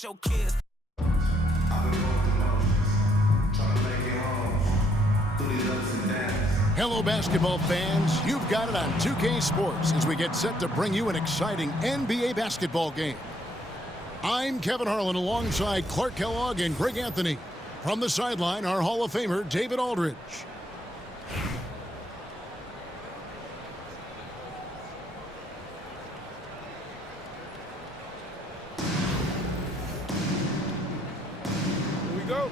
with your kids. Hello, basketball fans. You've got it on 2K Sports as we get set to bring you an exciting NBA basketball game. I'm Kevin Harlan alongside Clark Kellogg and Greg Anthony. From the sideline, our Hall of Famer, David Aldridge. Here we go.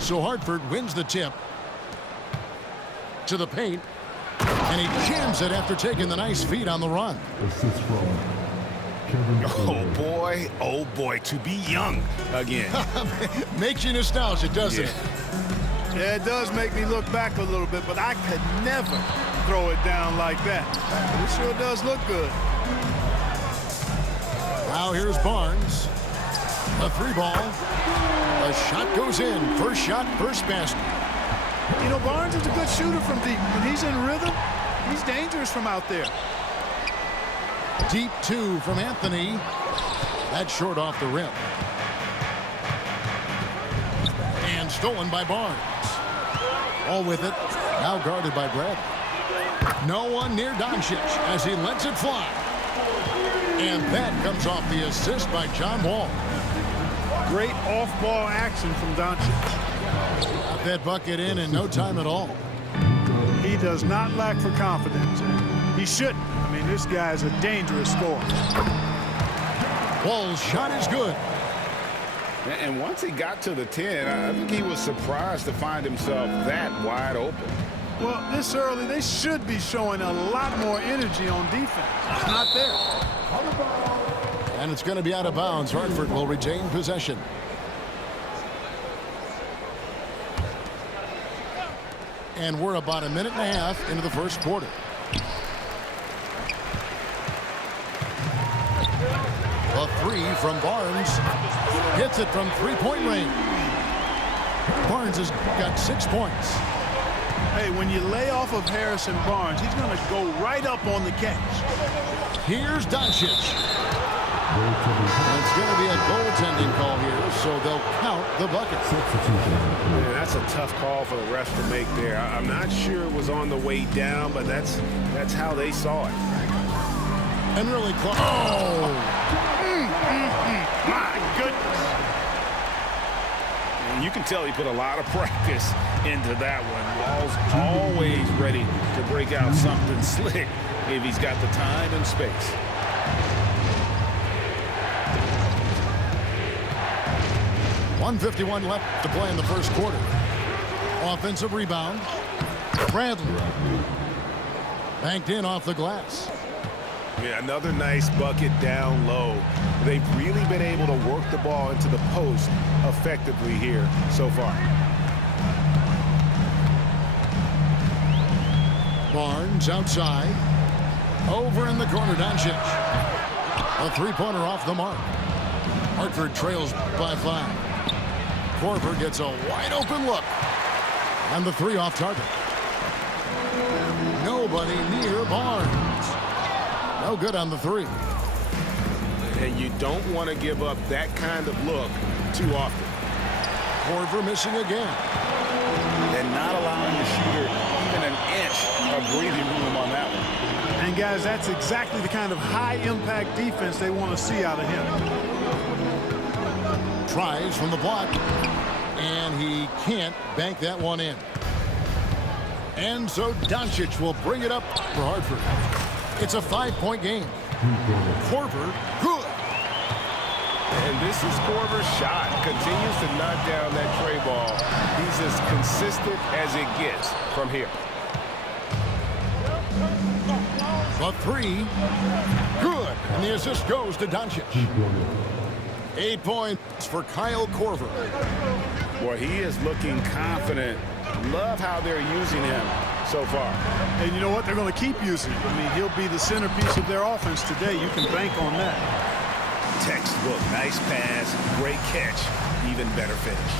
So Hartford wins the tip to the paint, and he jams it after taking the nice feed on the run. Assist from Kevin. Oh boy, to be young again. Makes you nostalgic, doesn't it? Yeah, it does make me look back a little bit, but I could never throw it down like that. But it sure does look good. Now here's Barnes. A three ball. A shot goes in. First shot, first basket. You know, Barnes is a good shooter from deep. When he's in rhythm, he's dangerous from out there. Deep two from Anthony. That's short off the rim. And stolen by Barnes. All with it. Now guarded by Bradley. No one near Doncic as he lets it fly. And that comes off the assist by John Wall. Great off-ball action from Doncic. Got that bucket in no time at all. He does not lack for confidence. He shouldn't. I mean, this guy is a dangerous scorer. Wall's shot is good. And once he got to the 10, I think he was surprised to find himself that wide open. Well, this early, they should be showing a lot more energy on defense. It's not there. And it's going to be out of bounds. Hartford will retain possession. And we're about a minute and a half into the first quarter. A three from Barnes. Hits it from three-point range. Barnes has got 6 points. Hey, when you lay off of Harrison Barnes, he's going to go right up on the catch. Here's Doncic. It's going to be a goaltending call here, so they'll count the bucket. Yeah, that's a tough call for the refs to make there. I'm not sure it was on the way down, but that's how they saw it. And really close. Oh! My goodness. And you can tell he put a lot of practice into that one. Wall's always ready to break out something slick if he's got the time and space. .151 left to play in the first quarter. Offensive rebound. Bradley. Banked in off the glass. Yeah, another nice bucket down low. They've really been able to work the ball into the post effectively here so far. Barnes outside. Over in the corner, Doncic. A three-pointer off the mark. Hartford trails by 5. Korver gets a wide-open look. And the three off target. Nobody near Barnes. No good on the three. And you don't want to give up that kind of look too often. Korver missing again. And not allowing the shooter even an inch of breathing room on that one. And, guys, that's exactly the kind of high-impact defense they want to see out of him. Tries from the block. And he can't bank that one in. And so Doncic will bring it up for Hartford. It's a 5-point game. Korver, good. And this is Korver's shot. Continues to knock down that tray ball. He's as consistent as it gets from here. The three, good. And the assist goes to Doncic. 8 points for Kyle Korver. Boy, he is looking confident. Love how they're using him so far. And you know what? They're going to keep using him. I mean, he'll be the centerpiece of their offense today. You can bank on that. Textbook. Nice pass. Great catch. Even better finish.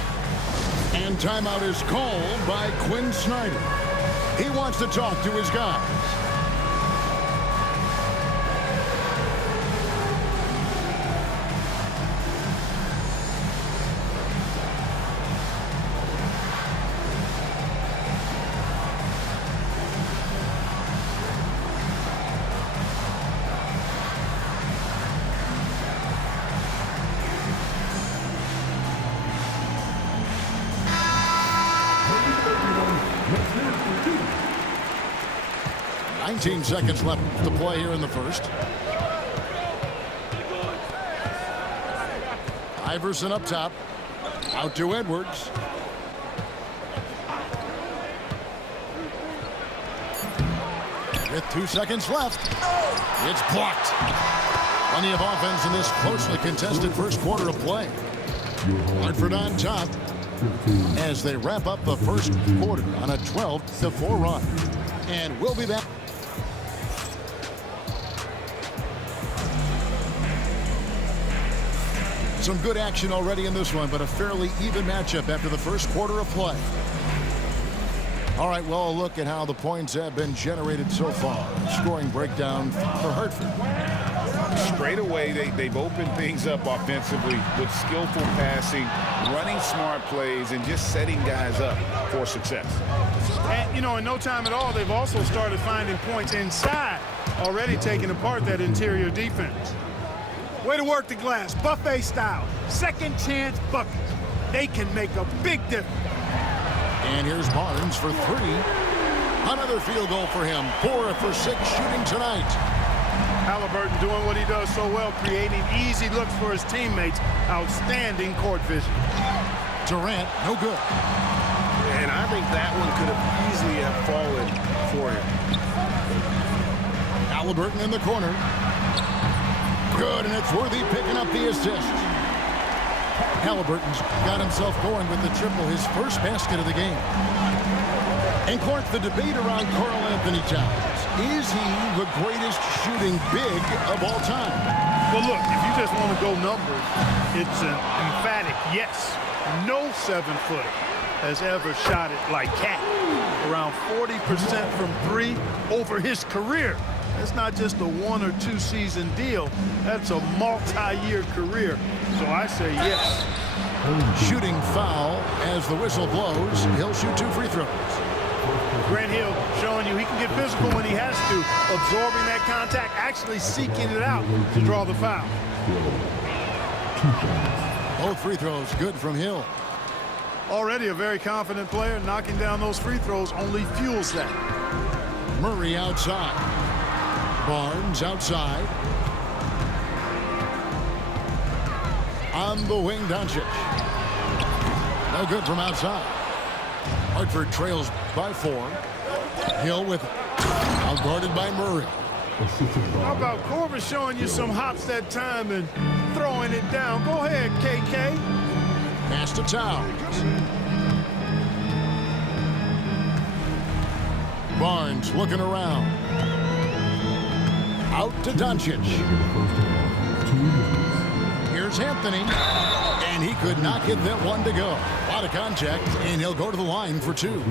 And timeout is called by Quinn Snyder. He wants to talk to his guys. 17 seconds left to play here in the first. Iverson up top. Out to Edwards. With 2 seconds left. It's blocked. Plenty of offense in this closely contested first quarter of play. Hartford on top as they wrap up the first quarter on a 12-4 run. And we'll be back. Some good action already in this one, but a fairly even matchup after the first quarter of play. All right, well, a look at how the points have been generated so far. Scoring breakdown for Hartford. Straight away, they've opened things up offensively with skillful passing, running smart plays, and just setting guys up for success. And, you know, in no time at all, they've also started finding points inside, already taking apart that interior defense. Way to work the glass, buffet style. Second chance buckets. They can make a big difference. And here's Barnes for three. Another field goal for him. 4 for 6 shooting tonight. Halliburton doing what he does so well, creating easy looks for his teammates. Outstanding court vision. Durant, no good. And I think that one could have easily have fallen for him. Halliburton in the corner. Good, and it's Worthy picking up the assist. Halliburton's got himself going with the triple, his first basket of the game. And Clark, the debate around Karl Anthony Towns. Is he the greatest shooting big of all time? Well, look, if you just want to go numbers, it's an emphatic yes. No 7-footer has ever shot it like Cat. Around 40% from three over his career. That's not just a 1 or 2 season deal. That's a multi-year career. So I say yes. Shooting foul as the whistle blows. He'll shoot 2 free throws. Grant Hill showing you he can get physical when he has to, absorbing that contact, actually seeking it out to draw the foul. Both free throws good from Hill. Already a very confident player. Knocking down those free throws only fuels that. Murray outside. Barnes outside. On the wing, Doncic. No good from outside. Hartford trails by 4. Hill with it. Outguarded by Murray. How about Korver showing you some hops that time and throwing it down? Go ahead, KK. Pass to Towns. Barnes looking around. Out to Doncic. Here's Anthony. And he could not get that one to go. A lot of contact, and he'll go to the line for 2.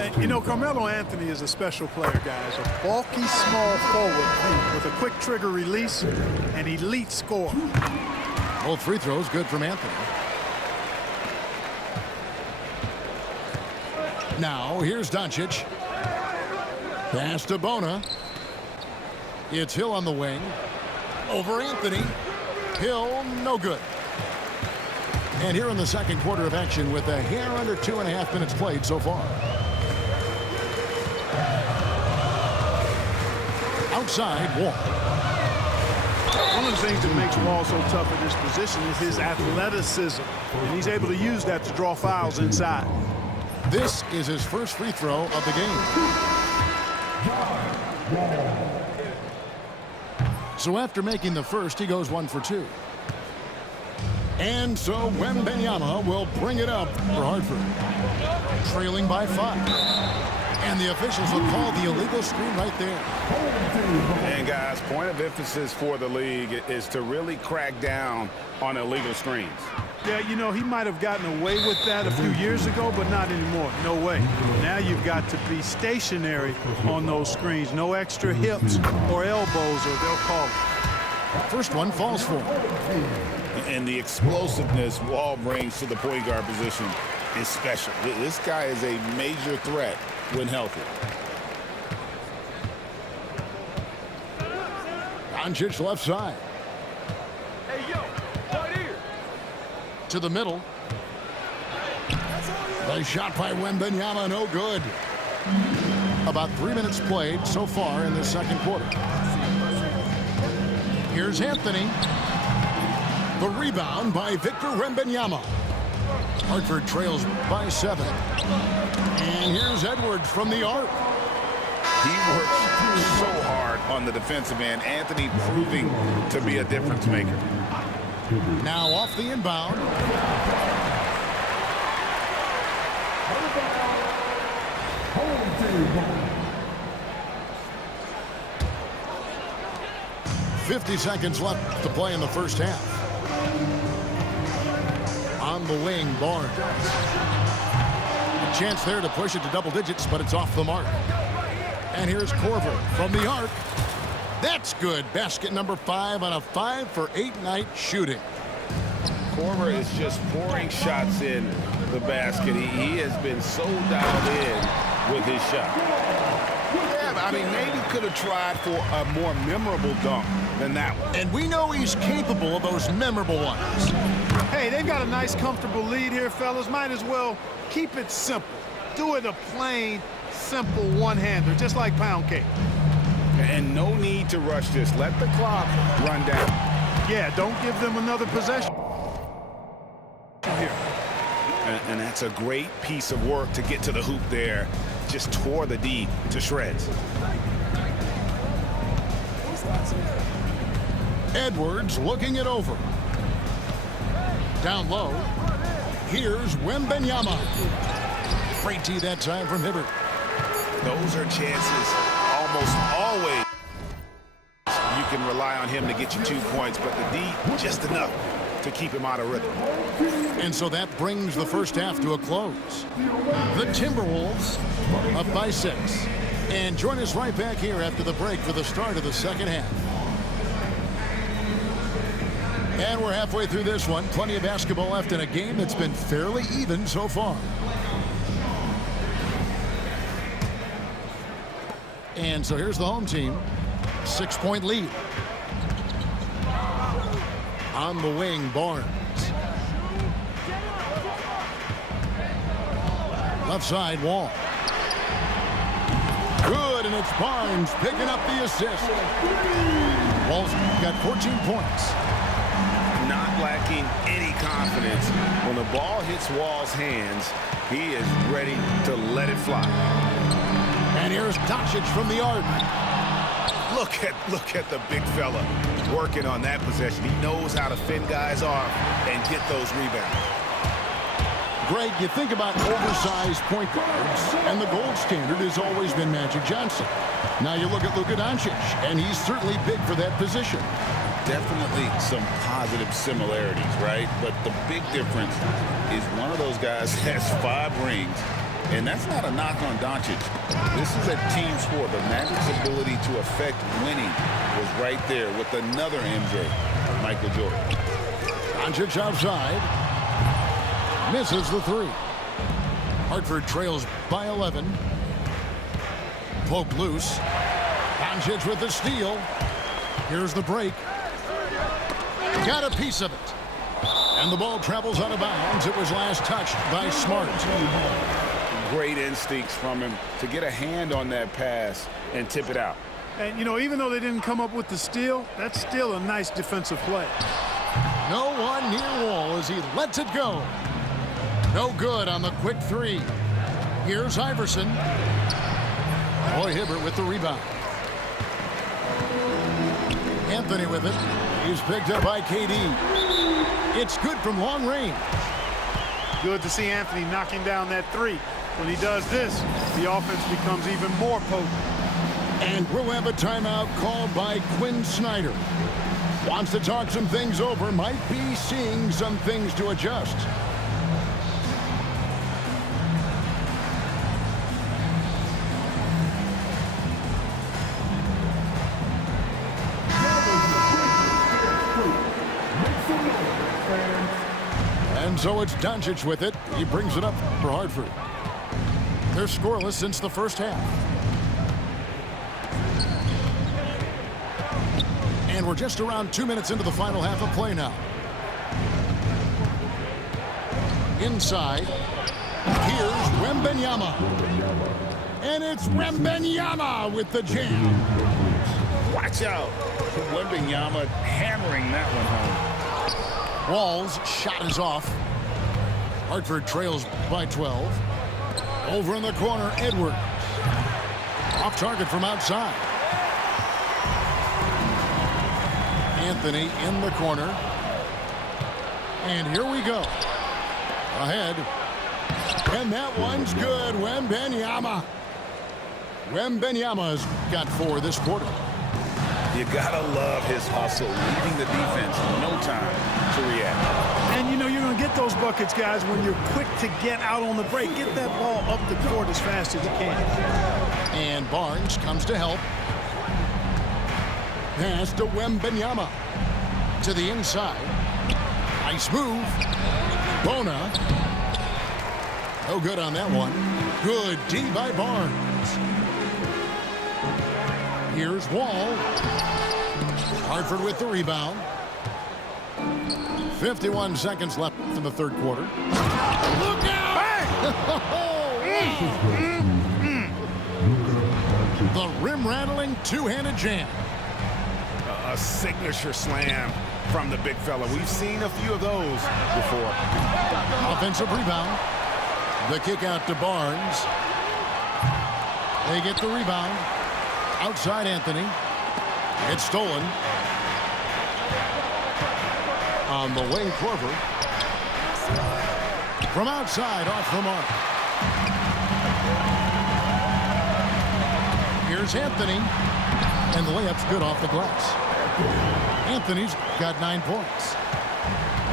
And, you know, Carmelo Anthony is a special player, guys. A bulky, small forward with a quick trigger release, an elite scorer. Both free throws good from Anthony. Now, here's Doncic. Pass to Bona. It's Hill on the wing. Over Anthony. Hill, no good. And here in the second quarter of action with a hair under 2.5 minutes played so far. Outside, Wall. One of the things that makes Wall so tough at this position is his athleticism. And he's able to use that to draw fouls inside. This is his first free throw of the game. So after making the first, he goes 1 for 2. And so Wembanyama will bring it up for Hartford. Trailing by 5. And the officials will call the illegal screen right there. And guys, point of emphasis for the league is to really crack down on illegal screens. Yeah, you know, he might have gotten away with that a few years ago, but not anymore. No way. Now you've got to be stationary on those screens. No extra hips or elbows, or they'll call it. First one falls for him. And the explosiveness Wall brings to the point guard position is special. This guy is a major threat when healthy. Doncic left side. Hey, yo, right here. To the middle. The shot by Wembanyama, no good. About 3 minutes played so far in the second quarter. Here's Anthony. The rebound by Victor Wembanyama. Hartford trails by 7. And here's Edwards from the arc. He works so hard on the defensive end. Anthony proving to be a difference maker. Now off the inbound. Home team ball. 50 seconds left to play in the first half. On the wing, Barnes. A chance there to push it to double digits, but it's off the mark. And here's Korver from the arc. That's good. Basket number 5 on a 5-for-8 night shooting. Korver is just pouring shots in the basket. He has been so dialed in with his shot. Yeah, I mean, maybe could have tried for a more memorable dunk than that one. And we know he's capable of those memorable ones. Hey, they've got a nice, comfortable lead here, fellas. Might as well keep it simple. Do it a plain, simple one-hander, just like pound cake. And no need to rush this. Let the clock run down. Yeah, don't give them another possession here. And that's a great piece of work to get to the hoop there. Just tore the D to shreds. Edwards looking it over. Down low. Here's Wembanyama. Great tee that time from Hibbert. Those are chances almost always. You can rely on him to get you 2 points, but the D, just enough to keep him out of rhythm. And so that brings the first half to a close. The Timberwolves up by 6. And join us right back here after the break for the start of the second half. And we're halfway through this one. Plenty of basketball left in a game that's been fairly even so far. And so here's the home team. 6-point lead. On the wing, Barnes. Left side, Wall. Good, and it's Barnes picking up the assist. Wall's got 14 points. Not lacking any confidence. When the ball hits Wall's hands, he is ready to let it fly. And here's Doncic from the arc. Look at the big fella working on that possession. He knows how to fend guys off and get those rebounds. Greg, you think about oversized point guards, and the gold standard has always been Magic Johnson. Now you look at Luka Doncic, and he's certainly big for that position. Definitely some positive similarities, right? But the big difference is one of those guys has 5 rings, and that's not a knock on Doncic. This is a team sport, but Magic's ability to affect winning was right there with another MJ, Michael Jordan. Doncic outside. Misses the 3. Hartford trails by 11. Poke loose. Doncic with the steal. Here's the break. Got a piece of it. And the ball travels out of bounds. It was last touched by Smart. Great instincts from him to get a hand on that pass and tip it out. And, you know, even though they didn't come up with the steal, that's still a nice defensive play. No one near Wall as he lets it go. No good on the quick 3. Here's Iverson. Roy Hibbert with the rebound. Anthony with it. He's picked up by KD. It's good from long range. Good to see Anthony knocking down that 3. When he does this, the offense becomes even more potent. And we'll have a timeout called by Quinn Snyder. Wants to talk some things over. Might be seeing some things to adjust. And so it's Doncic with it. He brings it up for Hartford. They're scoreless since the first half. And we're just around 2 minutes into the final half of play now. Inside, here's Wembanyama. And it's Wembanyama with the jam. Watch out. Wembanyama hammering that one home. Wall's shot is off. Hartford trails by 12. Over in the corner, Edwards. Off target from outside. Anthony in the corner. And here we go. Ahead. And that one's good. Wembanyama. Wembanyama's got 4 this quarter. You gotta love his hustle, leaving the defense no time to react. And you know you're going to get those buckets, guys, when you're quick to get out on the break. Get that ball up the court as fast as you can. And Barnes comes to help. Pass to Wembanyama. To the inside. Nice move. Bona. No good on that one. Good D by Barnes. Here's Wall. Hartford with the rebound. 51 seconds left in the third quarter. Look out! The rim-rattling two-handed jam. A signature slam from the big fella. We've seen a few of those before. Offensive rebound. The kick out to Barnes. They get the rebound. Outside Anthony. It's stolen. On the wing, Korver. From outside, off the mark. Here's Anthony. And the layup's good off the glass. Anthony's got 9 points.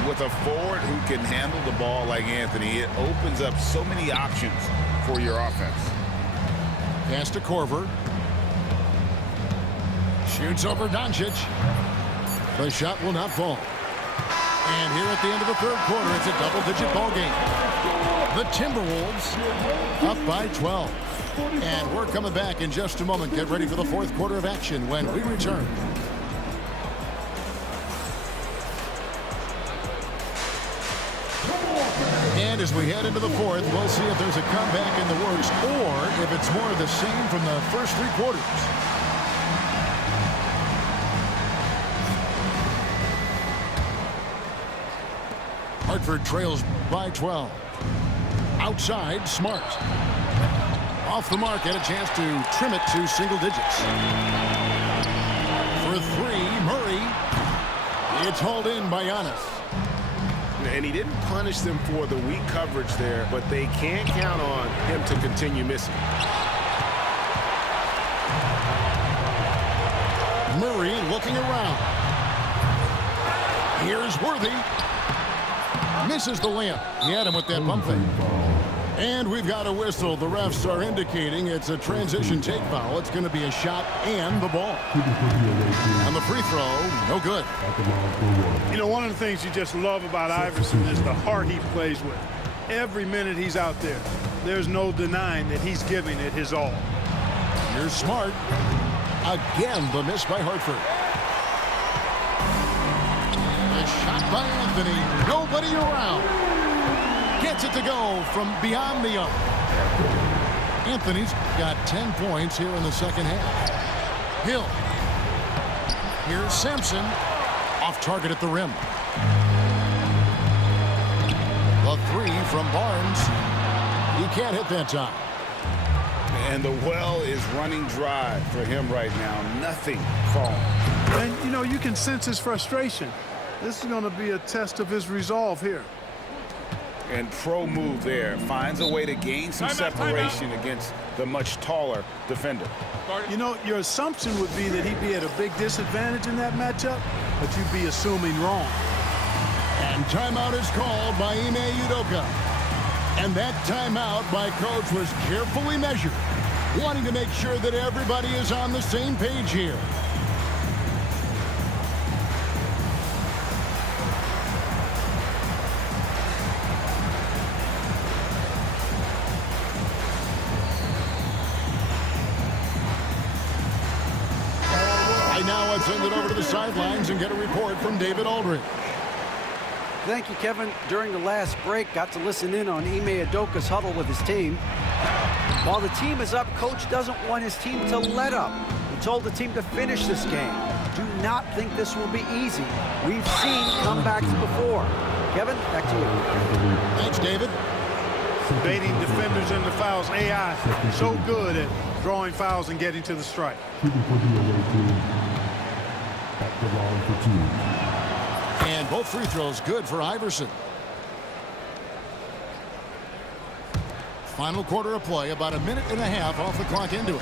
With a forward who can handle the ball like Anthony, it opens up so many options for your offense. Pass to Korver. Shoots over Doncic. The shot will not fall. And here at the end of the third quarter, it's a double-digit ball game. The Timberwolves up by 12. And we're coming back in just a moment. Get ready for the fourth quarter of action when we return. And as we head into the fourth, we'll see if there's a comeback in the works or if it's more of the same from the first 3 quarters. Hartford trails by 12. Outside, Smart. Off the mark, had a chance to trim it to single digits. For 3, Murray. It's hauled in by Giannis. And he didn't punish them for the weak coverage there, but they can't count on him to continue missing. Murray looking around. Here's Worthy. Misses the layup. He had him with that pump fake. And we've got a whistle. The refs are indicating it's a transition take foul. It's going to be a shot and the ball. And the free throw, no good. You know, one of the things you just love about Iverson is the heart he plays with. Every minute he's out there, there's no denying that he's giving it his all. Here's Smart. Again, the miss by Hartford. A shot by Anthony. Nobody around. Gets it to go from beyond the arc. Anthony's got 10 points here in the second half. Hill. Here's Sampson. Off target at the rim. The 3 from Barnes. He can't hit that time. And the well is running dry for him right now. Nothing falling. And, you know, you can sense his frustration. This is going to be a test of his resolve here. And pro move there. Finds a way to gain some separation against the much taller defender. You know, your assumption would be that he'd be at a big disadvantage in that matchup, but you'd be assuming wrong. And timeout is called by Ime Udoka. And that timeout by coach was carefully measured, wanting to make sure that everybody is on the same page here. Now let's send it over to the sidelines and get a report from David Aldridge. Thank you, Kevin. During the last break, got to listen in on Ime Udoka's huddle with his team. While the team is up, coach doesn't want his team to let up. He told the team to finish this game. Do not think this will be easy. We've seen comebacks before. Kevin, back to you. Thanks, David. Baiting defenders into fouls. AI so good at drawing fouls and getting to the strike. Shooting for the away team. At the line for 2. And both free throws good for Iverson. Final quarter of play, about a minute and a half off the clock into it.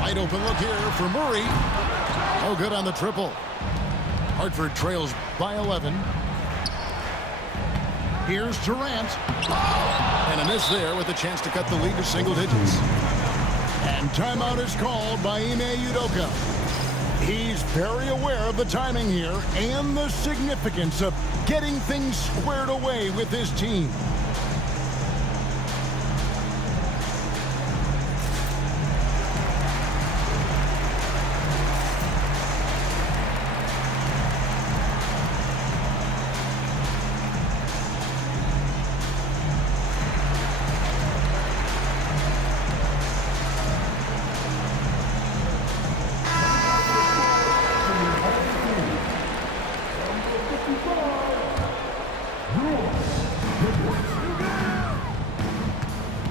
Wide open look here for Murray. No good on the triple. Hartford trails by 11. Here's Durant. And a miss there with a chance to cut the lead to single digits. And timeout is called by Ime Udoka. He's very aware of the timing here and the significance of getting things squared away with his team.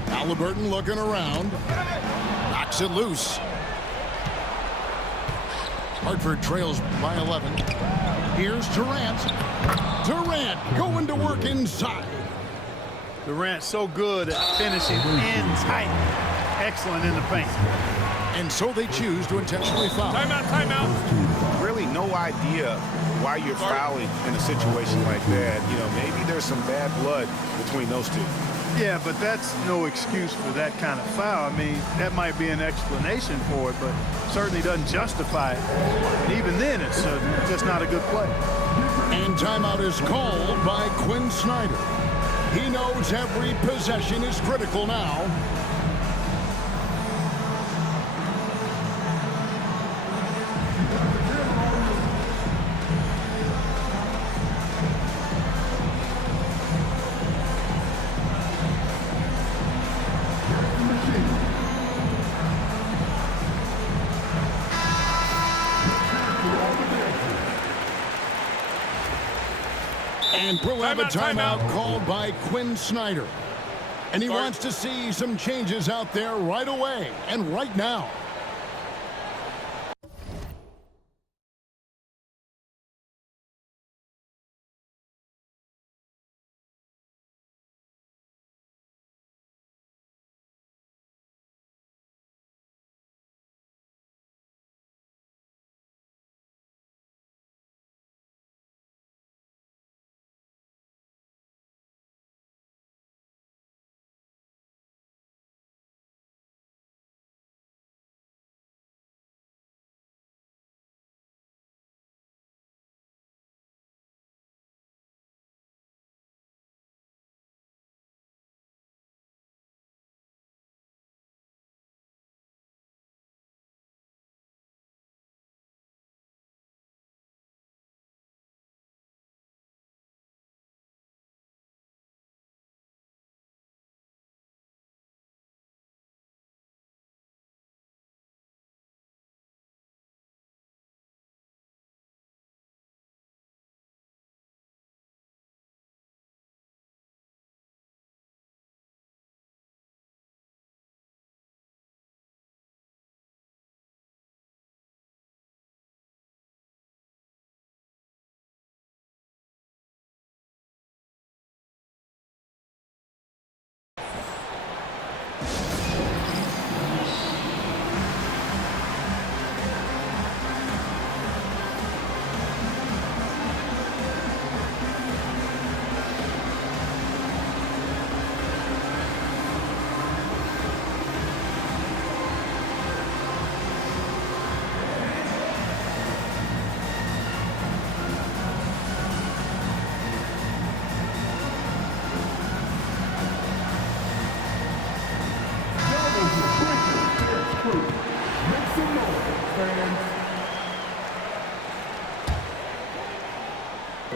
Halliburton looking around. Knocks it loose. Hartford trails by 11. Here's Durant. Durant going to work inside. Durant so good at finishing in tight. Excellent in the paint. And so they choose to intentionally foul. Timeout, timeout. Really no idea why you're fouling in a situation like that. You know, maybe there's some bad blood between those two. Yeah, but that's no excuse for that kind of foul. I mean, that might be an explanation for it, but certainly doesn't justify it. And even then, it's just not a good play. And timeout is called by Quinn Snyder. He knows every possession is critical now. And we'll have a timeout called by Quinn Snyder. And he wants to see some changes out there right away and right now.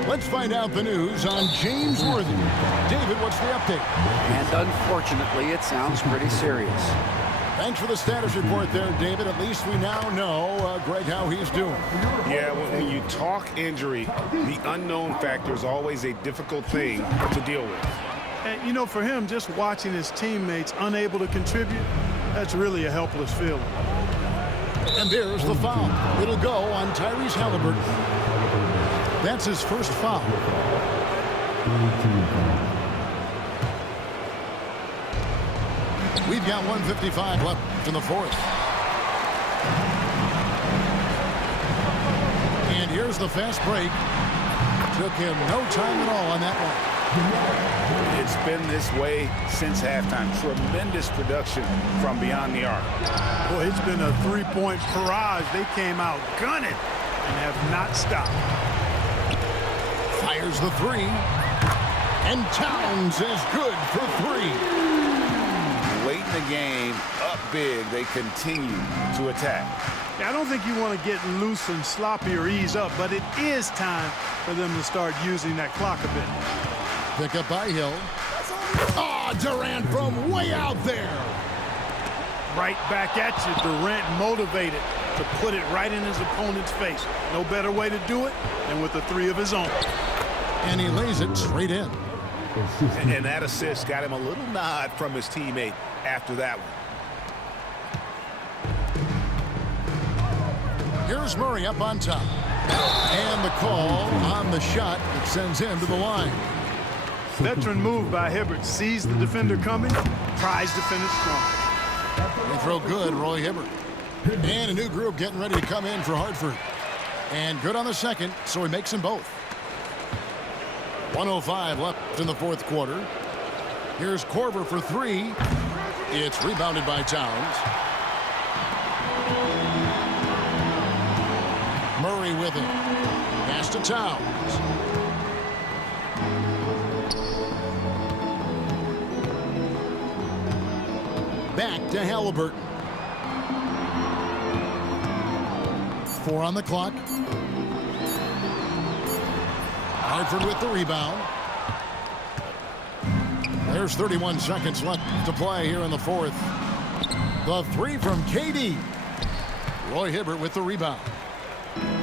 Let's find out the news on James Worthy. David, what's the update? And unfortunately, it sounds pretty serious. Thanks for the status report there, David. At least we now know, Greg, how he's doing. Yeah, when you talk injury, the unknown factor is always a difficult thing to deal with. And, you know, for him, just watching his teammates unable to contribute, that's really a helpless feeling. And there's the foul. It'll go on Tyrese Halliburton. That's his first foul. We've got 1:55 left in the fourth. And here's the fast break. Took him no time at all on that one. It's been this way since halftime. Tremendous production from beyond the arc. Boy, it's been a three-point barrage. They came out gunning and have not stopped. Fires the three. And Towns is good for three. Late in the game, up big, they continue to attack. Yeah, I don't think you want to get loose and sloppy or ease up, but it is time for them to start using that clock a bit. Pick up by Hill. Durant from way out there. Right back at you. Durant motivated to put it right in his opponent's face. No better way to do it than with a three of his own. And he lays it straight in. And that assist got him a little nod from his teammate after that one. Here's Murray up on top. And the call on the shot that sends him to the line. Veteran move by Hibbert. Sees the defender coming, tries to finish strong. They throw good, Roy Hibbert. And a new group getting ready to come in for Hartford. And good on the second, so he makes them both. 1:05 left in the fourth quarter. Here's Korver for three. It's rebounded by Towns. Murray with it. Pass to Towns. Back to Halliburton. 4 on the clock. Hartford with the rebound. There's 31 seconds left to play here in the fourth. The three from KD. Roy Hibbert with the rebound.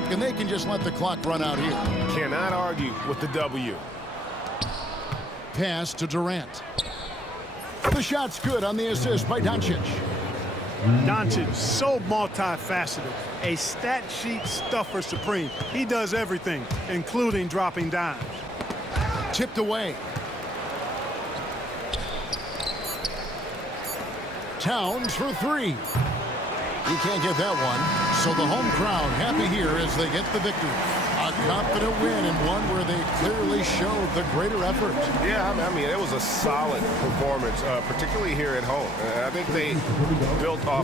And they can just let the clock run out here. Cannot argue with the W. Pass to Durant. The shot's good on the assist by Doncic. Doncic, so multifaceted. A stat sheet stuffer supreme. He does everything, including dropping dimes. Tipped away. Towns for three. He can't get that one. So the home crowd happy here as they get the victory. A confident win and one where they clearly showed the greater effort. Yeah, I mean, it was a solid performance, particularly here at home. I think they built off